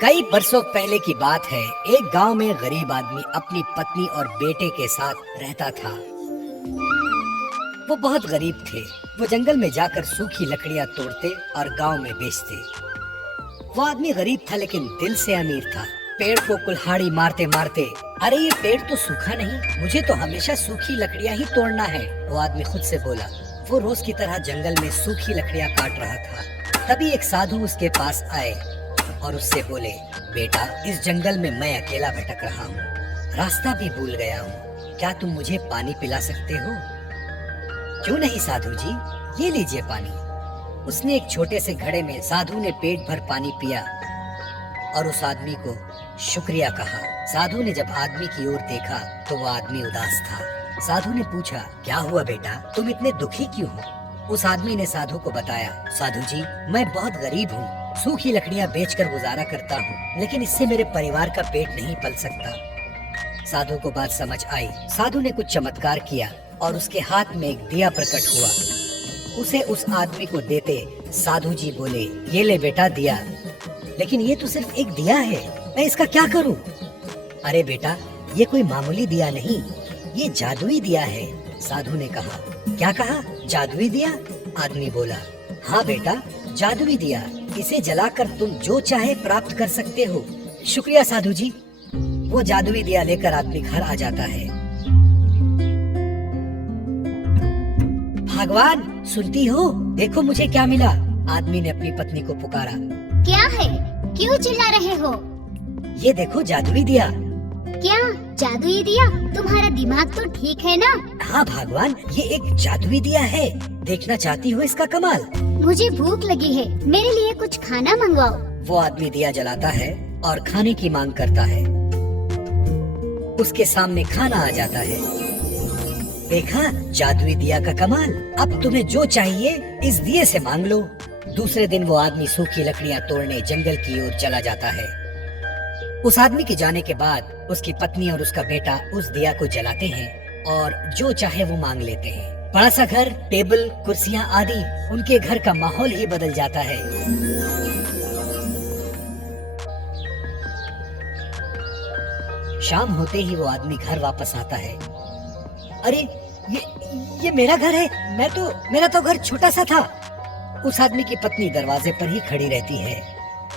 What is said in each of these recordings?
कई बरसों पहले की बात है। एक गांव में गरीब आदमी अपनी पत्नी और बेटे के साथ रहता था। वो बहुत गरीब थे। वो जंगल में जाकर सूखी लकड़ियां तोड़ते और गांव में बेचते। वो आदमी गरीब था लेकिन दिल से अमीर था। पेड़ को कुल्हाड़ी मारते मारते, अरे ये पेड़ तो सूखा नहीं, मुझे तो हमेशा सूखी लकड़ियां ही तोड़ना है, वो आदमी खुद से बोला। वो रोज की तरह जंगल में सूखी लकड़ियां काट रहा था। तभी एक साधु उसके पास आए और उससे बोले, बेटा, इस जंगल में मैं अकेला भटक रहा हूँ, रास्ता भी भूल गया हूँ, क्या तुम मुझे पानी पिला सकते हो? क्यों नहीं साधु जी, ये लीजिए पानी। उसने एक छोटे से घड़े में साधु ने पेट भर पानी पिया और उस आदमी को शुक्रिया कहा। साधु ने जब आदमी की ओर देखा तो वो आदमी उदास था। साधु ने पूछा, क्या हुआ बेटा, तुम इतने दुखी क्यों हो? उस आदमी ने साधु को बताया, साधु जी, मैं बहुत गरीब हूँ, सूखी लकड़ियाँ बेचकर गुजारा करता हूँ, लेकिन इससे मेरे परिवार का पेट नहीं पल सकता। साधु को बात समझ आई। साधु ने कुछ चमत्कार किया और उसके हाथ में एक दिया प्रकट हुआ। उसे उस आदमी को देते साधु जी बोले, ये ले बेटा दिया, लेकिन ये तो सिर्फ एक दिया है, मैं इसका क्या करूं? अरे बेटा, ये कोई मामूली दिया नहीं, ये जादुई दिया है, साधु ने कहा। क्या कहा? जादुई दिया? आदमी बोला, हाँ बेटा, जादुई दिया, इसे जलाकर तुम जो चाहे प्राप्त कर सकते हो। शुक्रिया साधु जी। वो जादुई दिया लेकर आदमी घर आ जाता है। भगवान, सुनती हो, देखो मुझे क्या मिला। आदमी ने अपनी पत्नी को पुकारा। क्या है? क्यों चिल्ला रहे हो? ये देखो जादुई दिया। क्या जादुई दिया? तुम्हारा दिमाग तो ठीक है ना? हाँ भगवान, ये एक जादुई दिया है, देखना चाहती हो इसका कमाल? मुझे भूख लगी है, मेरे लिए कुछ खाना मंगवाओ। वो आदमी दिया जलाता है और खाने की मांग करता है। उसके सामने खाना आ जाता है। देखा, जादुई दिया का कमाल। अब तुम्हें जो चाहिए इस दिए से मांग लो। दूसरे दिन वो आदमी सूखी लकड़ियां तोड़ने जंगल की ओर चला जाता है। उस आदमी के जाने के बाद उसकी पत्नी और उसका बेटा उस दिया को जलाते हैं और जो चाहे वो मांग लेते हैं। बड़ा सा घर, टेबल, कुर्सियां आदि, उनके घर का माहौल ही बदल जाता है। शाम होते ही वो आदमी घर वापस आता है। अरे ये मेरा घर है, मेरा तो घर छोटा सा था। उस आदमी की पत्नी दरवाजे पर ही खड़ी रहती है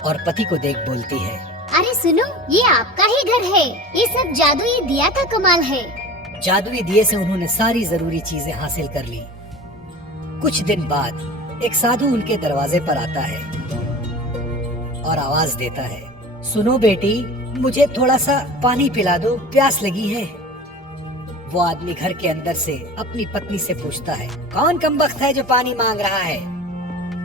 और पति को देख बोलती है, अरे सुनो, ये आपका ही घर है, ये सब जादुई दिया का कमाल है। जादुई दिए से उन्होंने सारी जरूरी चीजें हासिल कर ली। कुछ दिन बाद एक साधु उनके दरवाजे पर आता है और आवाज देता है, सुनो बेटी, मुझे थोड़ा सा पानी पिला दो, प्यास लगी है। वो आदमी घर के अंदर से अपनी पत्नी से पूछता है, कौन कमबख्त है जो पानी मांग रहा है?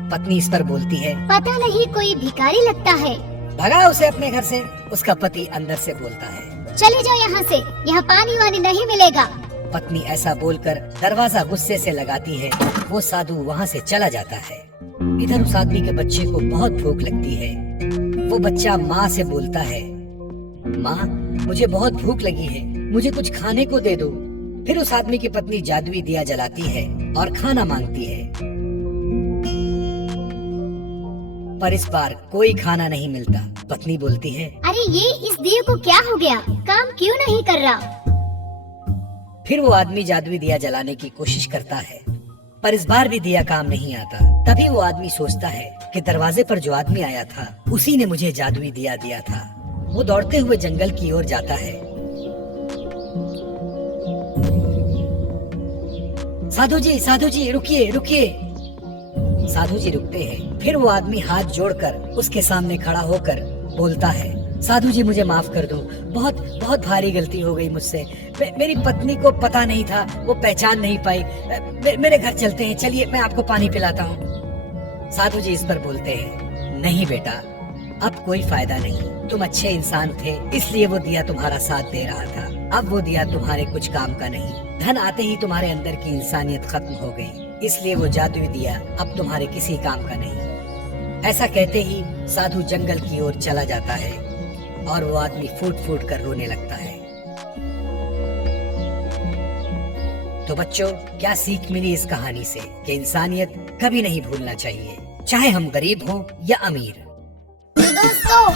पत्नी इस पर बोलती है, पता नहीं, कोई भिखारी लगता है, भगा उसे अपने घर से। उसका पति अंदर से बोलता है, चले जाओ यहाँ से, यहाँ पानी वानी नहीं मिलेगा। पत्नी ऐसा बोलकर दरवाजा गुस्से से लगाती है। वो साधु वहाँ से चला जाता है। इधर उस आदमी के बच्चे को बहुत भूख लगती है। वो बच्चा माँ से बोलता है, माँ, मुझे बहुत भूख लगी है, मुझे कुछ खाने को दे दो। फिर उस आदमी की पत्नी जादुई दिया जलाती है और खाना मांगती है, पर इस बार कोई खाना नहीं मिलता। पत्नी बोलती है, अरे ये इस दिए को क्या हो गया, काम क्यों नहीं कर रहा? फिर वो आदमी जादुई दिया जलाने की कोशिश करता है, पर इस बार भी दिया काम नहीं आता। तभी वो आदमी सोचता है कि दरवाजे पर जो आदमी आया था उसी ने मुझे जादुई दिया दिया था। वो दौड़ते हुए जंगल की ओर जाता है। साधु जी रुकिए रुकिए। साधु जी रुकते हैं। फिर वो आदमी हाथ जोड़कर उसके सामने खड़ा होकर बोलता है, साधु जी, मुझे माफ कर दो, बहुत बहुत भारी गलती हो गई मुझसे। मेरी पत्नी को पता नहीं था, वो पहचान नहीं पाई। मेरे घर चलते हैं, चलिए मैं आपको पानी पिलाता हूँ। साधु जी इस पर बोलते हैं, नहीं बेटा, अब कोई फायदा नहीं, तुम अच्छे इंसान थे इसलिए वो दिया तुम्हारा साथ दे रहा था, अब वो दिया तुम्हारे कुछ काम का नहीं। धन आते ही तुम्हारे अंदर की इंसानियत खत्म हो गई, इसलिए वो जादुई दिया अब तुम्हारे किसी काम का नहीं। ऐसा कहते ही साधु जंगल की ओर चला जाता है और वो आदमी फूट फूट कर रोने लगता है। तो बच्चों, क्या सीख मिली इस कहानी से कि इंसानियत कभी नहीं भूलना चाहिए, चाहे हम गरीब हों या अमीर। दोस्तों,